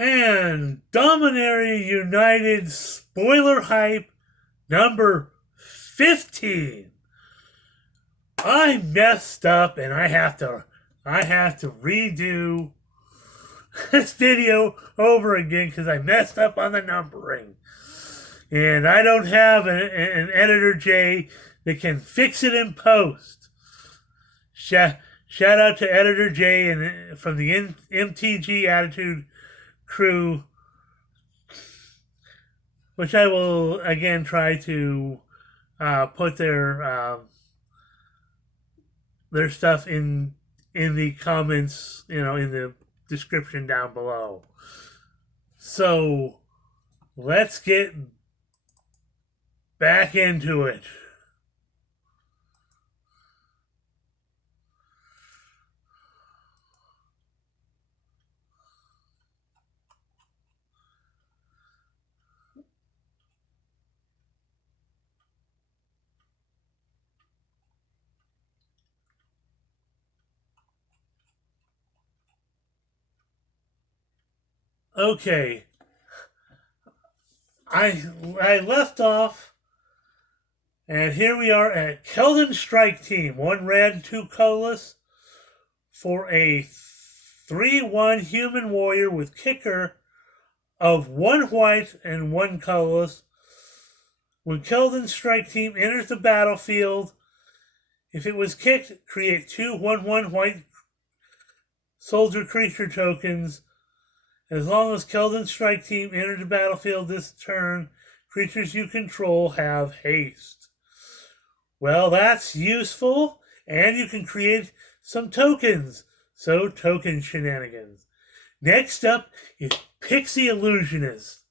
And Dominaria United spoiler hype number 15. I messed up and I have to redo this video over again because I messed up on the numbering. And I don't have an editor J that can fix it in post. Shout out to Editor J and from the MTG Attitude crew, which I will again try to put their stuff in the comments, in the description down below. So let's get back into it. Okay, I left off, and here we are at Keldon Strike Team. 1 red, 2 colorless for a 3/1 human warrior with kicker of 1 white and 1 colorless. When Keldon Strike Team enters the battlefield, if it was kicked, create 2 1/1 white soldier creature tokens. As long as Keldon Strike Team enters the battlefield this turn, creatures you control have haste. Well, that's useful, and you can create some tokens. So, token shenanigans. Next up is Pixie Illusionist.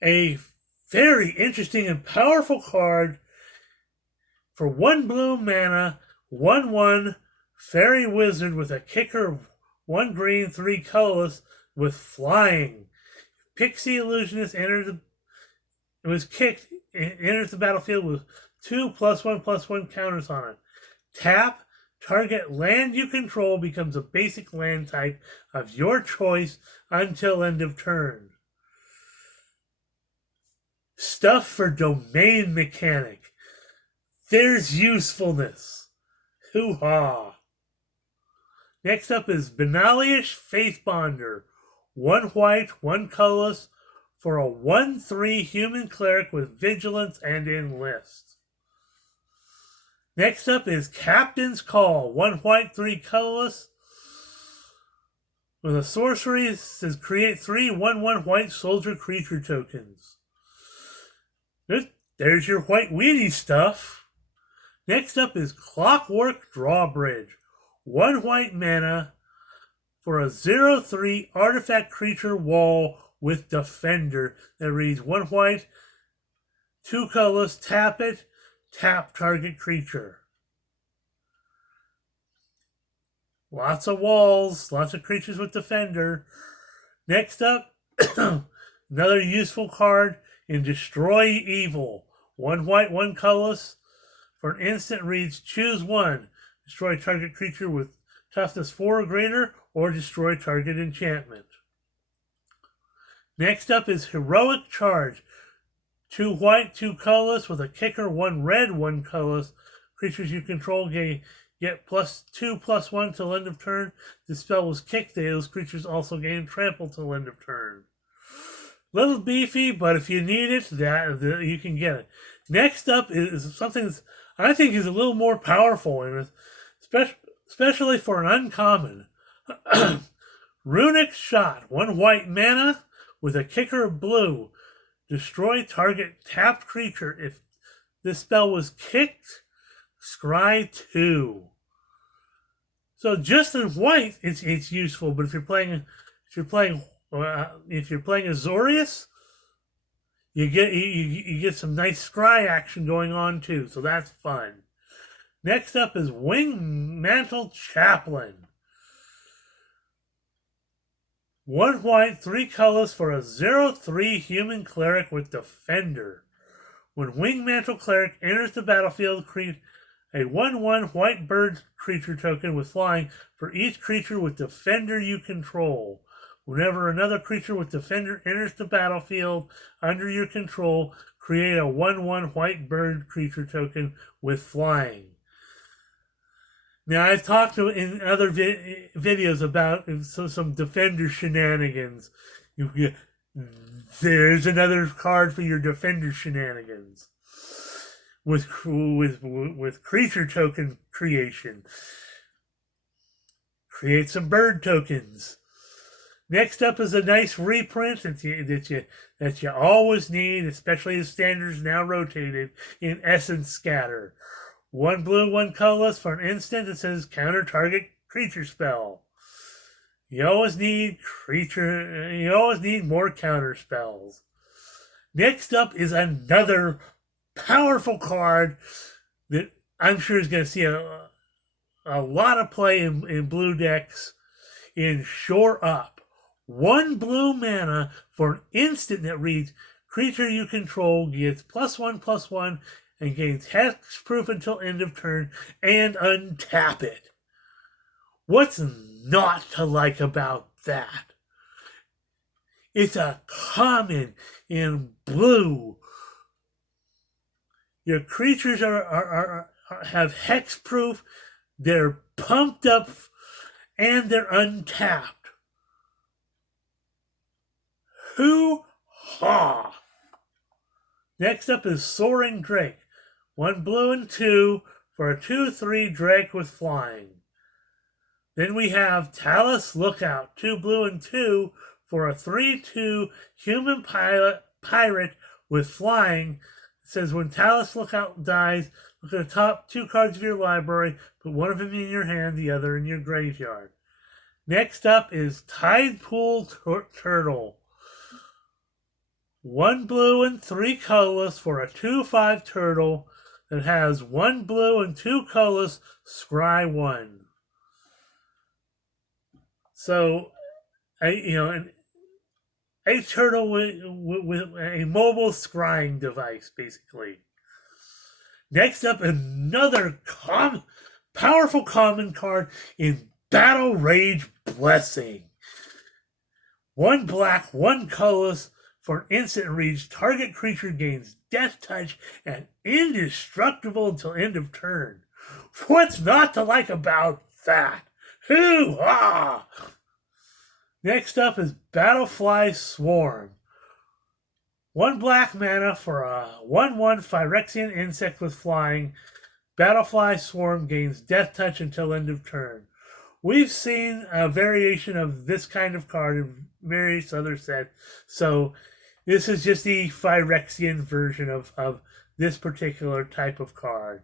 A very interesting and powerful card for 1 blue mana, 1/1 fairy wizard with a kicker of 1 green, 3 colorless with flying. Pixie Illusionist enters the battlefield with 2 +1/+1 counters on it. Tap, target land you control becomes a basic land type of your choice until end of turn. Stuff for domain mechanic. There's usefulness. Hoo-ha. Next up is Benalish Faithbonder. 1 white, 1 colorless for a 1/3 human cleric with vigilance and enlist. Next up is Captain's Call. 1 white, 3 colorless. With a sorcery, it says create 3 1/1 white soldier creature tokens. There's your white weenie stuff. Next up is Clockwork Drawbridge. 1 white mana for a 0/3 artifact creature wall with Defender that reads 1 white, 2 colorless, tap it, tap target creature. Lots of walls, lots of creatures with Defender. Next up, another useful card in Destroy Evil. 1 white, 1 colorless. For an instant reads choose 1. Destroy target creature with toughness 4 or greater, or destroy target enchantment. Next up is Heroic Charge. 2 white, 2 colorless with a kicker, 1 red, 1 colorless. Creatures you control get +2/+1 till end of turn. This spell was kicked. Those creatures also gain trample till end of turn. Little beefy, but if you need it, you can get it. Next up is something that I think is a little more powerful, and especially for an uncommon. Runic Shot. 1 white mana with a kicker of blue. Destroy target tapped creature. If this spell was kicked, scry 2. So just in white, it's useful. But if you're playing Azorius, you get some nice scry action going on too. So that's fun. Next up is Wingmantle Chaplain. 1 white, 3 colors for a 0/3 human cleric with Defender. When Wingmantle Cleric enters the battlefield, create a 1/1 white bird creature token with flying for each creature with Defender you control. Whenever another creature with Defender enters the battlefield under your control, create a 1/1 white bird creature token with flying. Now, I've talked in other videos about some Defender shenanigans. There's another card for your Defender shenanigans with creature token creation. Create some bird tokens. Next up is a nice reprint that you always need, especially as standards now rotated, in Essence Scatter. 1 blue, 1 colorless for an instant that says counter target creature spell. You always need more counter spells. Next up is another powerful card that I'm sure is going to see a lot of play in blue decks in Shore Up. 1 blue mana for an instant that reads, creature you control gets +1/+1 and gains hexproof until end of turn, and untap it. What's not to like about that? It's a common in blue. Your creatures have hexproof, they're pumped up, and they're untapped. Hoo-ha! Next up is Soaring Drake. 1 blue and 2 for a 2/3 Drake with flying. Then we have Talus Lookout. 2 blue and 2 for a 3/2 human pirate with flying. It says when Talus Lookout dies, look at the top 2 cards of your library, put one of them in your hand, the other in your graveyard. Next up is Tide Pool Turtle. 1 blue and 3 colorless for a 2/5 turtle that has 1 blue and 2 colorless, scry 1. So, a turtle with a mobile scrying device, basically. Next up, another powerful common card in Battle Rage Blessing. 1 black, 1 colorless. For an instant reach, target creature gains Death Touch and indestructible until end of turn. What's not to like about that? Hoo-ha! Next up is Battlefly Swarm. 1 black mana for a 1/1 Phyrexian insect with flying. Battlefly Swarm gains Death Touch until end of turn. We've seen a variation of this kind of card in various other sets, so this is just the Phyrexian version of this particular type of card.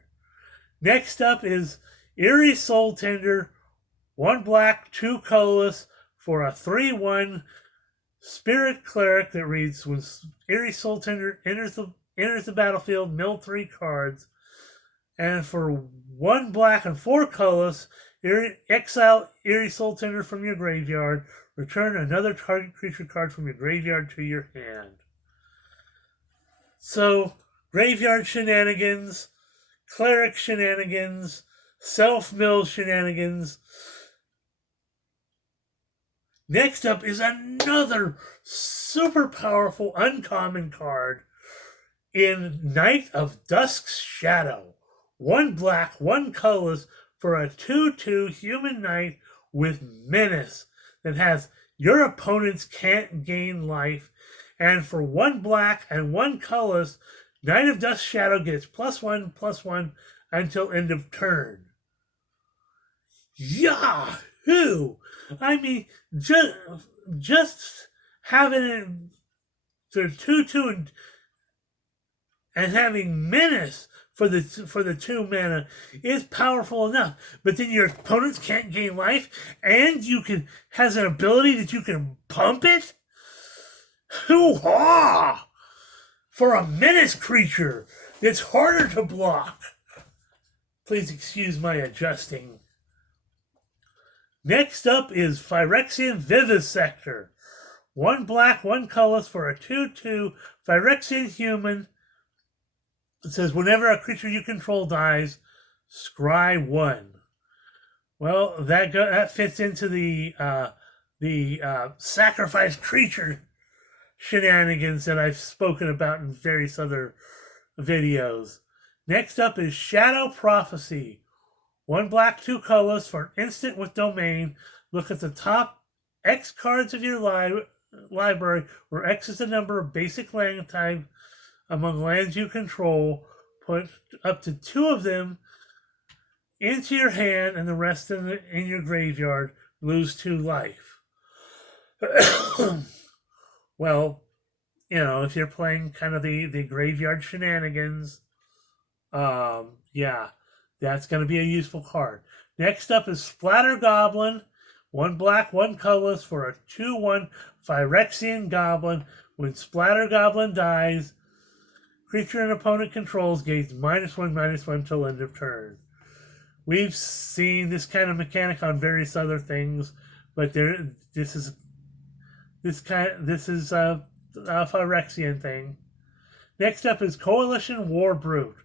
Next up is Eerie Soul Tender, 1 black, 2 colorless for a 3/1 Spirit Cleric that reads, when Eerie Soul Tender enters the battlefield, mill 3 cards. And for 1 black and 4 colorless, exile Eerie Soul Tender from your graveyard. Return another target creature card from your graveyard to your hand. So, graveyard shenanigans, cleric shenanigans, self-mill shenanigans. Next up is another super powerful uncommon card in Knight of Dusk's Shadow. 1 black, 1 colorless for a 2/2 human knight with menace that has your opponents can't gain life, and for 1 black and 1 colorless, Knight of Dusk's Shadow gets +1/+1 until end of turn. Yahoo! I mean, just having it to 2/2 and having menace for the 2 mana is powerful enough. But then your opponents can't gain life, and has an ability that you can pump it. Hoo-ha! For a menace creature, it's harder to block. Please excuse my adjusting. Next up is Phyrexian Vivisector. 1 black, 1 colorless for a 2/2 Phyrexian human. It says whenever a creature you control dies, scry 1. Well, that fits into the the sacrifice creature shenanigans that I've spoken about in various other videos. Next up is Shadow Prophecy. 1 black, 2 colors for an instant with domain. Look at the top X cards of your library, where X is the number of basic land type among lands you control. Put up to 2 of them into your hand and the rest in your graveyard. Lose 2 life. Well, if you're playing kind of the graveyard shenanigans, yeah, that's going to be a useful card. Next up is Splatter Goblin. 1 black, 1 colorless for a 2/1 Phyrexian Goblin. When Splatter Goblin dies, creature an opponent controls gains -1/-1 till end of turn. We've seen this kind of mechanic on various other things, but this is a Phyrexian thing. Next up is Coalition War Brute.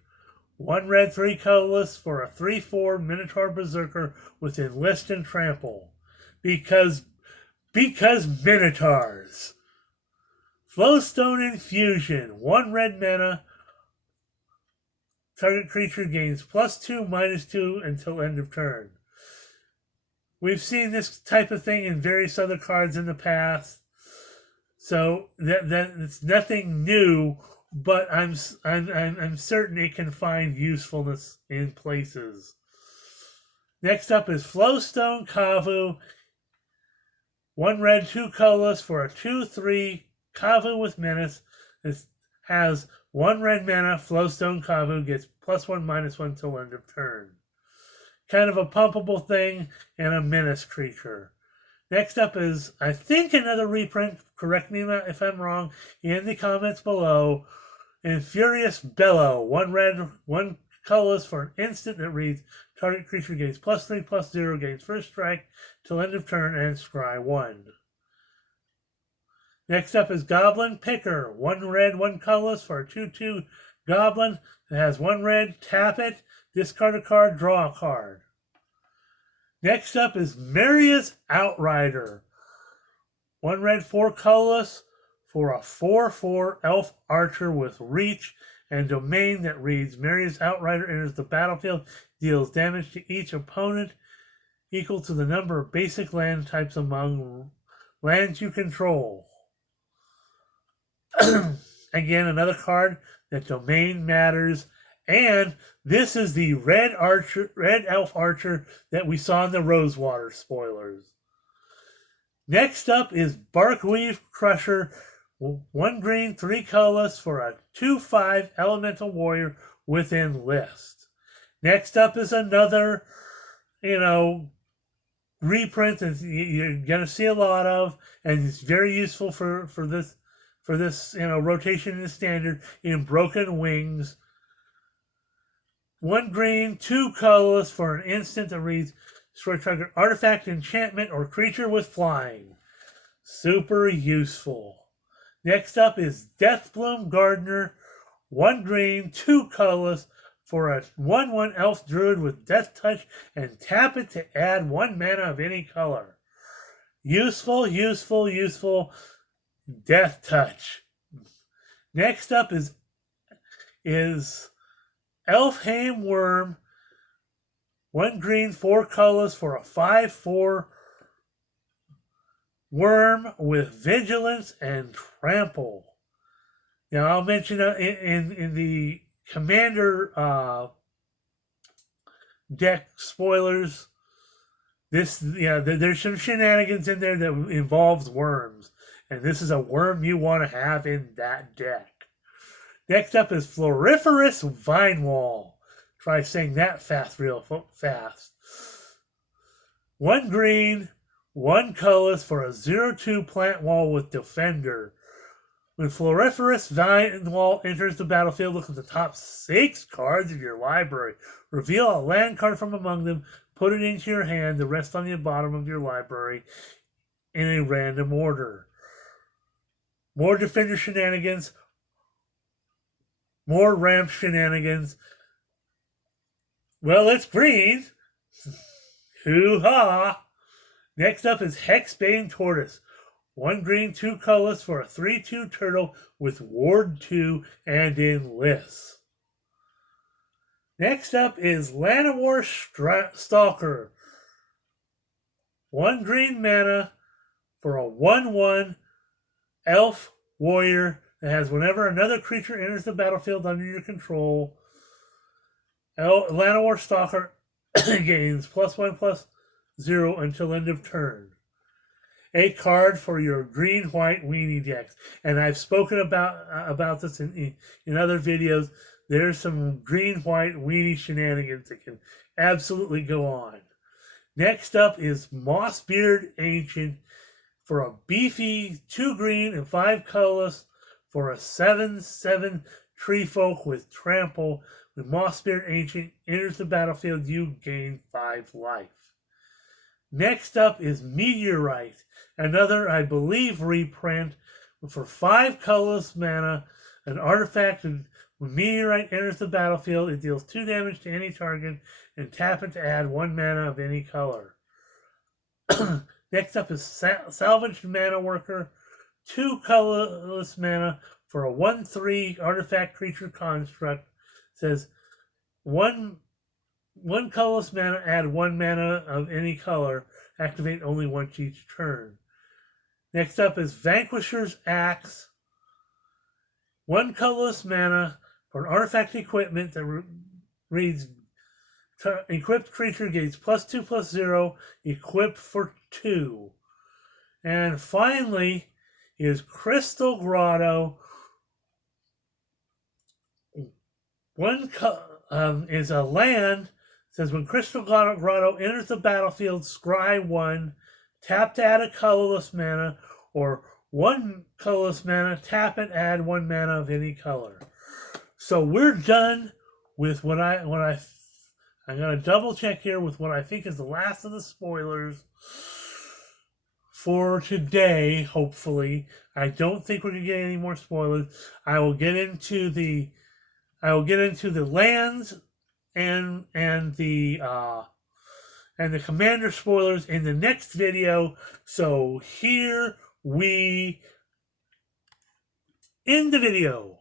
1 red, 3 colorless for a 3/4 Minotaur Berserker with Enlist and Trample. Because Minotaurs. Flowstone Infusion. 1 red mana. Target creature gains +2/-2 until end of turn. We've seen this type of thing in various other cards in the past, so that it's nothing new. But I'm certain it can find usefulness in places. Next up is Flowstone Kavu. 1 red, 2 colorless for a 2/3 Kavu with Menace. It has 1 red mana. Flowstone Kavu gets +1/-1 till end of turn. Kind of a pumpable thing and a menace creature. Next up is, I think, another reprint. Correct me if I'm wrong in the comments below. Infurious Bellow. 1 red, 1 colorless for an instant that reads, target creature gains +3/+0, gains first strike till end of turn, and scry 1. Next up is Goblin Picker. 1 red, 1 colorless for a 2/2 Goblin. It has 1 red, tap it, discard a card, draw a card. Next up is Maria's Outrider. 1 red, 4 colorless for a 4/4 Elf Archer with Reach and Domain that reads, Maria's Outrider enters the battlefield, deals damage to each opponent equal to the number of basic land types among lands you control. Again, another card that domain matters. And this is the red elf archer that we saw in the Rosewater spoilers. Next up is Barkweave Crusher. 1 green, 3 colorless for a 2/5 elemental warrior with Enlist. Next up is another, reprint that you're going to see a lot of, and it's very useful for this rotation in the standard in Broken Wings. 1 green, 2 colorless for an instant that reads, destroy target artifact, enchantment, or creature with flying. Super useful. Next up is Deathbloom Gardener. 1 green, 2 colorless for a 1/1 elf druid with Death Touch, and tap it to add 1 mana of any color. Useful. Death Touch. Next up is Elfheim Worm. 1 green, 4 colors for a 5/4 worm with Vigilance and Trample. Now I'll mention in the Commander deck spoilers, there's some shenanigans in there that involves worms, and this is a worm you want to have in that deck. Next up is Floriferous Vinewall. Try saying that real fast. 1 green, 1 colorless for a 0/2 plant wall with Defender. When Floriferous Vinewall enters the battlefield, look at the top 6 cards of your library. Reveal a land card from among them, put it into your hand, the rest on the bottom of your library in a random order. More Defender shenanigans, more ramp shenanigans. Well, it's green. Hoo-ha. Next up is Hexbane Tortoise. 1 green, 2 colorless for a 3/2 turtle with Ward 2 and Enlist. Next up is Llanowar Stalker. 1 green mana for a 1/1 elf warrior that has whenever another creature enters the battlefield under your control, Llanowar Stalker gains +1/+0 until end of turn. A card for your green-white weenie decks. And I've spoken about this in other videos. There's some green-white weenie shenanigans that can absolutely go on. Next up is Mossbeard Ancient for a beefy 2 green and 5 colorless for a 7/7 tree folk with trample. When Mossbeard Ancient enters the battlefield, you gain 5 life. Next up is Meteorite, another, I believe, reprint for 5 colorless mana, an artifact. When Meteorite enters the battlefield, it deals 2 damage to any target and tap it to add 1 mana of any color. Next up is Salvaged Mana Worker, 2 colorless mana for a 1/3 artifact creature construct. It says 1 colorless mana, add 1 mana of any color, activate only once each turn. Next up is Vanquisher's Axe. 1 colorless mana for an artifact equipment that reads equipped creature gains +2/+0, equipped for 2. And finally is Crystal Grotto. Is a land. Says when Crystal Grotto enters the battlefield, scry 1, tap to add a colorless mana, or 1 colorless mana, tap it, add 1 mana of any color. So we're done with I'm gonna double check here with what I think is the last of the spoilers for today. Hopefully, I don't think we're gonna get any more spoilers. I will get into the lands and the commander spoilers in the next video. So here we end the video.